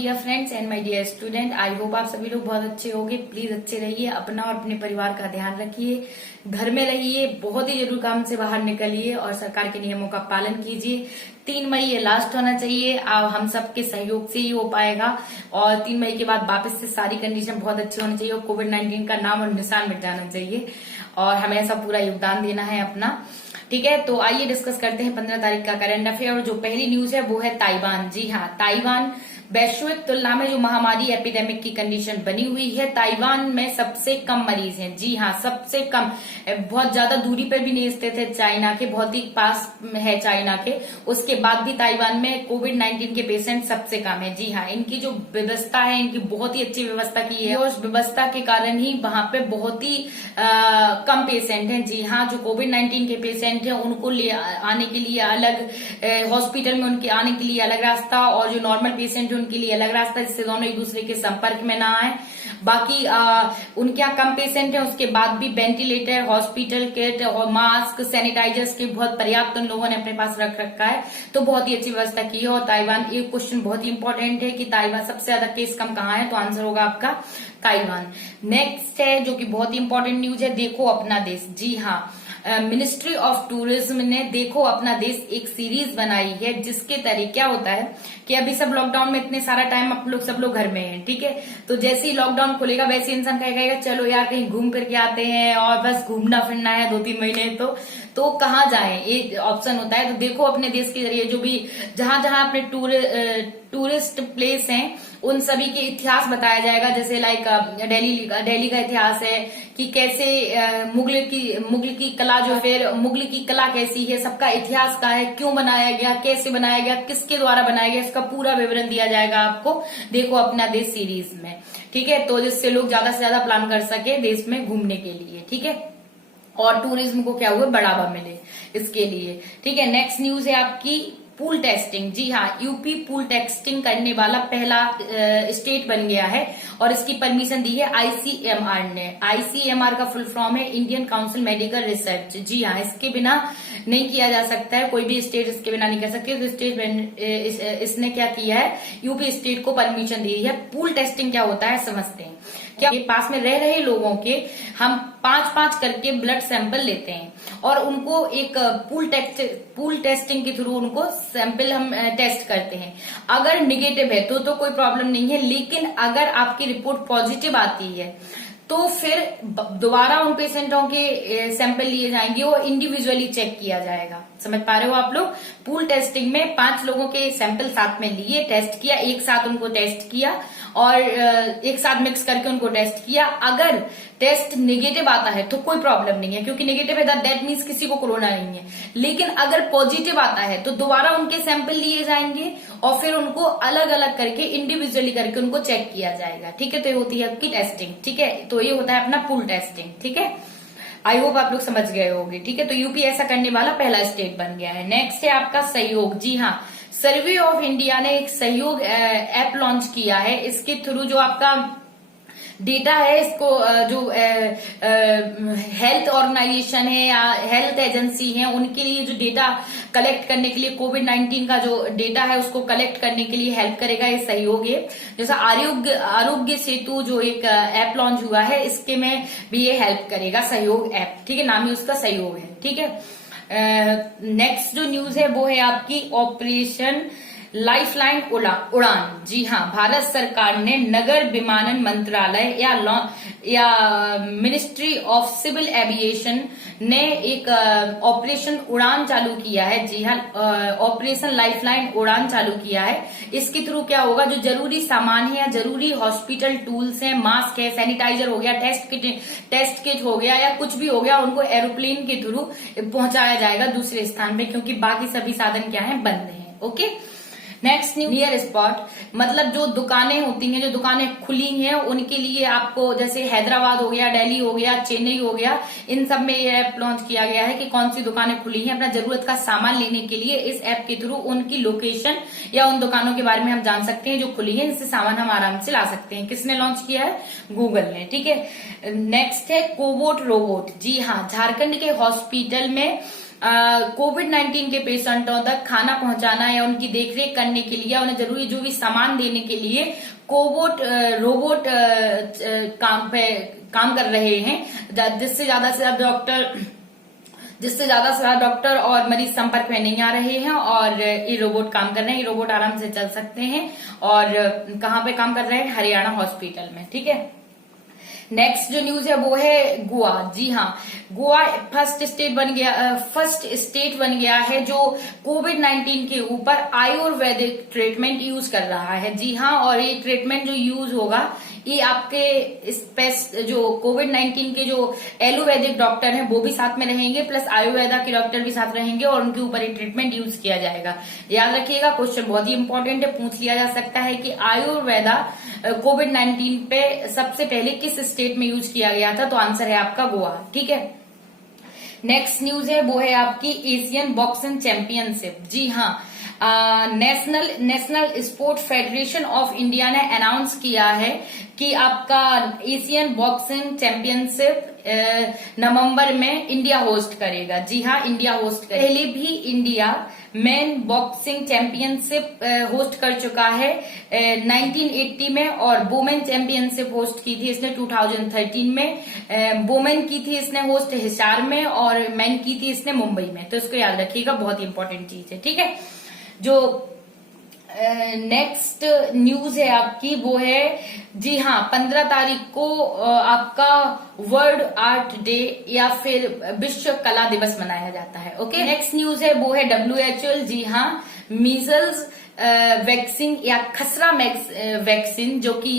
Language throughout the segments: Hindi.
Dear friends and my dear student, I hope आप सभी लोग बहुत अच्छे होंगे। प्लीज अच्छे रहिए, अपना और अपने परिवार का ध्यान रखिए, घर में रहिए, बहुत ही जरूर काम से बाहर निकलिए और सरकार के नियमों का पालन कीजिए। 3 मई ये लास्ट होना चाहिए, अब हम सबके सहयोग से ही हो पाएगा और 3 मई के बाद वापस से सारी कंडीशन बहुत अच्छी होनी चाहिए और कोविड-19 का नाम और निशान मिट जाना चाहिए और हमें ऐसा पूरा योगदान देना है अपना। ठीक है, तो आइए डिस्कस करते हैं 15 तारीख का करंट अफेयर। और जो पहली न्यूज है वो है ताइवान। जी हाँ, ताइवान वैश्विक तुलना में जो महामारी एपिडेमिक की कंडीशन बनी हुई है, ताइवान में सबसे कम मरीज हैं। जी हाँ, सबसे कम, बहुत ज्यादा दूरी पर भी नहीं स्थित है चाइना के, बहुत ही पास है चाइना के। उसके बाद भी ताइवान में कोविड-19 के पेशेंट सबसे कम है। जी हाँ, इनकी जो व्यवस्था है, इनकी बहुत ही अच्छी व्यवस्था की है और उस व्यवस्था के कारण ही वहां पे बहुत ही कम पेशेंट हैं। जी हाँ, जो कोविड-19 के पेशेंट हैं उनको ले आने के लिए अलग हॉस्पिटल में उनके आने के लिए अलग रास्ता और जो नॉर्मल पेशेंट है उनके लिए अलग रास्ता, जिससे दोनों एक दूसरे के संपर्क में ना आए। बाकी उनके यहाँ कम पेशेंट है, उसके बाद भी वेंटिलेटर, हॉस्पिटल किट और मास्क, सैनिटाइजर्स के बहुत पर्याप्त उन लोगों ने अपने पास रख रखा है, तो बहुत ही अच्छी व्यवस्था की है। और ताइवान, ये क्वेश्चन बहुत ही इंपॉर्टेंट है कि ताइवान सबसे ज्यादा केस कम कहाँ है, तो आंसर होगा आपका ताइवान। नेक्स्ट है जो कि बहुत ही इंपॉर्टेंट न्यूज है, देखो अपना देश। जी हाँ, मिनिस्ट्री ऑफ टूरिज्म ने देखो अपना देश एक सीरीज बनाई है, जिसके तहत क्या होता है कि अभी सब लॉकडाउन में इतने सारा टाइम आप लोग सब लोग घर में हैं, ठीक है। तो जैसे ही लॉकडाउन खुलेगा वैसे इंसान कहेगा चलो यार कहीं घूम फिर के आते हैं और बस घूमना फिरना है 2-3 महीने, तो कहाँ जाएं, ये ऑप्शन होता है। तो देखो अपने देश के जरिए जो भी जहां जहां अपने टूरिस्ट प्लेस हैं उन सभी के इतिहास बताया जाएगा। जैसे लाइक दिल्ली का इतिहास है कि कैसे मुगल की कला जो फिर मुगल की कला कैसी है, सबका इतिहास का है, क्यों बनाया गया, कैसे बनाया गया, किसके द्वारा बनाया गया, इसका पूरा विवरण दिया जाएगा आपको देखो अपना देश सीरीज में। ठीक है, तो जिससे लोग ज्यादा से ज्यादा प्लान कर सके देश में घूमने के लिए। ठीक है, और टूरिज्म को क्या हुआ बढ़ावा मिले इसके लिए। ठीक है, नेक्स्ट न्यूज है आपकी पूल टेस्टिंग। जी हाँ, यूपी पूल टेस्टिंग करने वाला पहला स्टेट बन गया है और इसकी परमिशन दी है आईसीएमआर ने। आईसीएमआर का फुल फॉर्म है इंडियन काउंसिल मेडिकल रिसर्च। जी हाँ, इसके बिना नहीं किया जा सकता है, कोई भी स्टेट इसके बिना नहीं कर सकती। तो स्टेट इसने क्या किया है, यूपी स्टेट को परमिशन दी है। पूल टेस्टिंग क्या होता है समझते हैं। क्या पास में रह रहे लोगों के हम 5-5 करके ब्लड सैंपल लेते हैं और उनको एक पूल टेस्टिंग के थ्रू उनको सैंपल हम टेस्ट करते हैं। अगर निगेटिव है तो कोई प्रॉब्लम नहीं है, लेकिन अगर आपकी रिपोर्ट पॉजिटिव आती है तो फिर दोबारा उन पेशेंटों के सैंपल लिए जाएंगे और इंडिविजुअली चेक किया जाएगा। समझ पा रहे हो आप लोग। पूल टेस्टिंग में 5 लोगों के सैंपल साथ में लिए, टेस्ट किया, एक साथ उनको टेस्ट किया और एक साथ मिक्स करके उनको टेस्ट किया। अगर टेस्ट नेगेटिव आता है तो कोई प्रॉब्लम नहीं है, क्योंकि नेगेटिव है दैट मीन्स किसी को कोरोना नहीं है। लेकिन अगर पॉजिटिव आता है तो दोबारा उनके सैंपल लिए जाएंगे और फिर उनको अलग अलग करके इंडिविजुअली करके उनको चेक किया जाएगा। ठीक है, तो ये होती है आपकी टेस्टिंग। ठीक है, तो ये होता है अपना पूल टेस्टिंग। ठीक है, आई होप आप लोग समझ गए होंगे। ठीक है, तो यूपी ऐसा करने वाला पहला स्टेट बन गया है। नेक्स्ट है आपका सहयोग। जी हाँ, सर्वे ऑफ इंडिया ने एक सहयोग ऐप लॉन्च किया है। इसके थ्रू जो आपका डेटा है, इसको जो हेल्थ ऑर्गेनाइजेशन है या हेल्थ एजेंसी है उनके लिए जो डेटा कलेक्ट करने के लिए कोविड-19 का जो डेटा है उसको कलेक्ट करने के लिए हेल्प करेगा ये सहयोग है। जैसा आरोग्य सेतु जो एक ऐप लॉन्च हुआ है, इसके में भी ये हेल्प करेगा सहयोग ऐप। ठीक है, नाम ही उसका सहयोग है। ठीक है, नेक्स्ट जो न्यूज है वो है आपकी ऑपरेशन लाइफलाइन उड़ान। जी हाँ, भारत सरकार ने नगर विमानन मंत्रालय या मिनिस्ट्री ऑफ सिविल एविएशन ने एक ऑपरेशन उड़ान चालू किया है। जी हाँ, ऑपरेशन लाइफलाइन उड़ान चालू किया है। इसके थ्रू क्या होगा, जो जरूरी सामान है या जरूरी हॉस्पिटल टूल्स हैं, मास्क है, सैनिटाइजर हो गया, टेस्ट किट हो गया या कुछ भी हो गया, उनको एरोप्लेन के थ्रू पहुंचाया जाएगा दूसरे स्थान पे, क्योंकि बाकी सभी साधन क्या है, बंद हैं। ओके, नेक्स्ट नियर स्पॉट, मतलब जो दुकानें होती हैं, जो दुकानें खुली हैं उनके लिए आपको, जैसे हैदराबाद हो गया, दिल्ली हो गया, चेन्नई हो गया, इन सब में ये ऐप लॉन्च किया गया है कि कौन सी दुकानें खुली हैं। अपना जरूरत का सामान लेने के लिए इस ऐप के थ्रू उनकी लोकेशन या उन दुकानों के बारे में हम जान सकते हैं जो खुली है, इससे सामान हम आराम से ला सकते हैं। किसने लॉन्च किया है, गूगल ने। ठीक है, नेक्स्ट है कोवोट रोबोट। जी हाँ, झारखंड के हॉस्पिटल में कोविड-19 के पेशेंटों तक खाना पहुंचाना या उनकी देखरेख करने के लिए, उन्हें जरूरी जो भी सामान देने के लिए रोबोट काम कर रहे हैं, जिससे ज्यादा से ज्यादा डॉक्टर और मरीज संपर्क में नहीं आ रहे हैं, और ये रोबोट काम कर रहे हैं। ये रोबोट आराम से चल सकते हैं। और कहाँ पे काम कर रहे हैं? हरियाणा हॉस्पिटल में। ठीक है। नेक्स्ट जो न्यूज है वो है गोवा। जी हाँ, गोवा फर्स्ट स्टेट बन गया है जो कोविड-19 के ऊपर आयुर्वेदिक ट्रीटमेंट यूज कर रहा है। जी हाँ, और ये ट्रीटमेंट जो यूज होगा ये आपके जो कोविड-19 के जो एलोपैथिक डॉक्टर हैं वो भी साथ में रहेंगे, प्लस आयुर्वेदा के डॉक्टर भी साथ रहेंगे, और उनके ऊपर ये ट्रीटमेंट यूज किया जाएगा। याद रखिएगा, क्वेश्चन बहुत ही इंपॉर्टेंट है, पूछ लिया जा सकता है कि आयुर्वेदा कोविड-19 पे सबसे पहले किस स्टेट में यूज किया गया था? तो आंसर है आपका गोवा। ठीक है। नेक्स्ट न्यूज है वो है आपकी एशियन बॉक्सिंग चैंपियनशिप। जी हाँ, National Sport Federation of India ने अनाउंस किया है कि आपका एशियन बॉक्सिंग चैंपियनशिप नवंबर में इंडिया होस्ट करेगा। जी हाँ, इंडिया होस्ट करेगा। पहले भी India main boxing championship host कर चुका है 1980 में, और वुमेन चैंपियनशिप होस्ट की थी इसने 2013 में। वुमेन की थी इसने होस्ट हिसार में, और मेन की थी इसने मुंबई में। तो इसको याद रखिएगा, बहुत ही इंपॉर्टेंट चीज है। ठीक है। जो नेक्स्ट न्यूज है आपकी वो है, जी हाँ, 15 तारीख को आपका वर्ल्ड आर्ट डे या फिर विश्व कला दिवस मनाया जाता है। ओके। नेक्स्ट न्यूज है वो है WHO। जी हाँ, मीजल्स वैक्सीन या खसरा वैक्सीन जो कि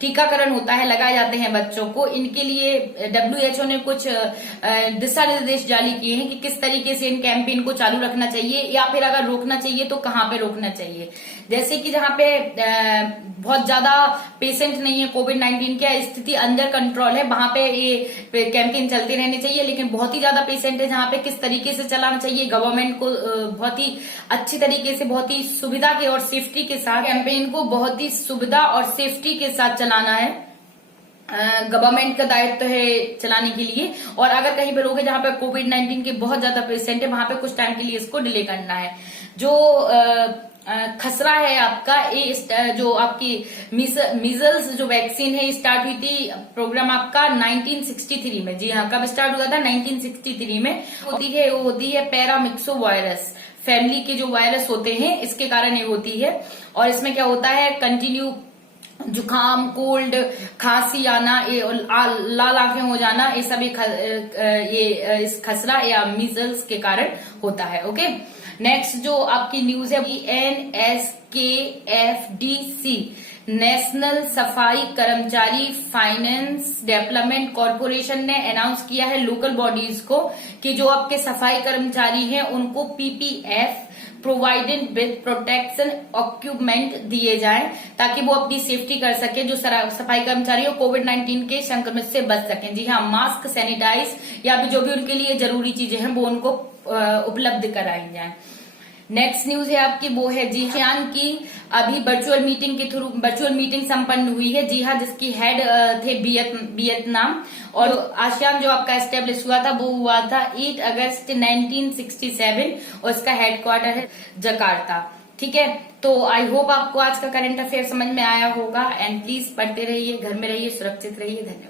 टीकाकरण होता है, लगाए जाते हैं बच्चों को, इनके लिए WHO ने कुछ दिशा निर्देश जारी किए हैं कि किस तरीके से इन कैंपेन को चालू रखना चाहिए, या फिर अगर रोकना चाहिए तो कहाँ पे रोकना चाहिए। जैसे कि जहाँ पे बहुत ज्यादा पेशेंट नहीं है कोविड-19 की, स्थिति अंडर कंट्रोल है, वहां पे ये कैंपेन चलते रहने चाहिए। लेकिन बहुत ही ज्यादा पेशेंट है जहाँ पे किस तरीके से चलाना चाहिए, गवर्नमेंट को बहुत ही अच्छी तरीके से, बहुत ही सुविधा के और सेफ्टी के साथ कैंपेन को बहुत ही सुविधा और सेफ्टी के साथ चलाना है। गवर्नमेंट का दायित्व है चलाने के लिए। और अगर कहीं पे लोग हैं जहां पे कोविड-19 के बहुत ज्यादा पेशेंट है, वहां पे कुछ टाइम के लिए इसको डिले करना है। जो खसरा है आपका, ये जो आपकी मीजल्स जो वैक्सीन है स्टार्ट हुई थी प्रोग्राम आपका 1963 में। जी हाँ, कब स्टार्ट हुआ था? 1963 में। वो होती है पैरामिक्सो वायरस फैमिली के जो वायरस होते हैं, इसके कारण ये होती है। और इसमें क्या होता है? कंटिन्यू जुकाम, कोल्ड, खांसी आना, ये लाल आंखें हो जाना, ये सब ये इस खसरा या मीजल्स के कारण होता है। ओके। नेक्स्ट जो आपकी न्यूज है NSKFDC नेशनल सफाई कर्मचारी फाइनेंस डेवलपमेंट कॉरपोरेशन ने अनाउंस किया है लोकल बॉडीज को कि जो आपके सफाई कर्मचारी हैं उनको PPF provided with protection equipment दिए जाएं, ताकि वो अपनी सेफ्टी कर सके, जो सफाई कर्मचारी हो कोविड-19 के संक्रमण से बच सकें। जी हाँ, मास्क, सैनिटाइज या भी जो भी उनके लिए जरूरी चीजें हैं वो उनको उपलब्ध कराई जाए। नेक्स्ट न्यूज है आपकी वो है आसियान की अभी वर्चुअल मीटिंग संपन्न हुई है। जी हाँ, जिसकी हेड थे वियतनाम, और आसियान जो आपका एस्टेब्लिश हुआ था वो हुआ था 8 अगस्त 1967, और इसका हेडक्वार्टर है जकार्ता। ठीक है। तो आई होप आपको आज का करंट अफेयर समझ में आया होगा। एंड प्लीज पढ़ते रहिए, घर में रहिए, सुरक्षित रहिए। धन्यवाद।